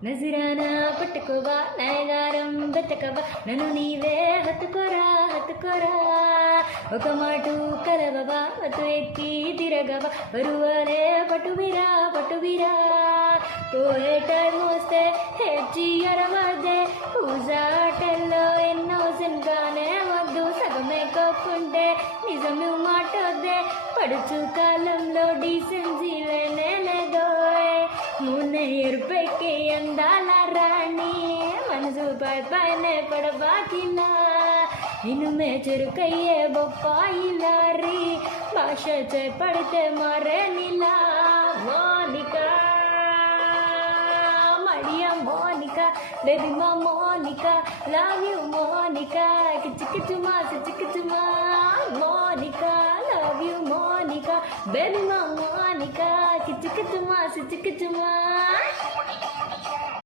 నజరానా పట్టుకోవా నయగారం బతకవా నన్ను నీవే హత్తుకోరా హత్తుకోరా ఒక మాటు కలవవా మతు ఎత్తి తిరగవా బరువలే పట్టువిరా పట్టువిరా పోయే టైం వస్తే హెచ్చి అరవదే పూజాటల్లో ఎన్నో సిన్గానే వద్దు సగమే కోకుంటే నిజమే మాటొద్దే పడుచు కాలంలో డీసెన్సీ లేనేలేదోయ్ మున్నే ఎరుపెక్కి అందాల రాణి మనసు పైనే పడబాకిలా ఇనుమే చెరుకయ్యే బొప్పాయిలారి భాష చేపడితే మరే నీలా మోనికా మడియా మోనికా బేబీ మా మోనికా లవ్ యూ మోనికా కిచుకిచుమా కిచుకిచుమా Monica love you Monica baby మా మోనికా కిచుకిచుమా కిచుకిచుమా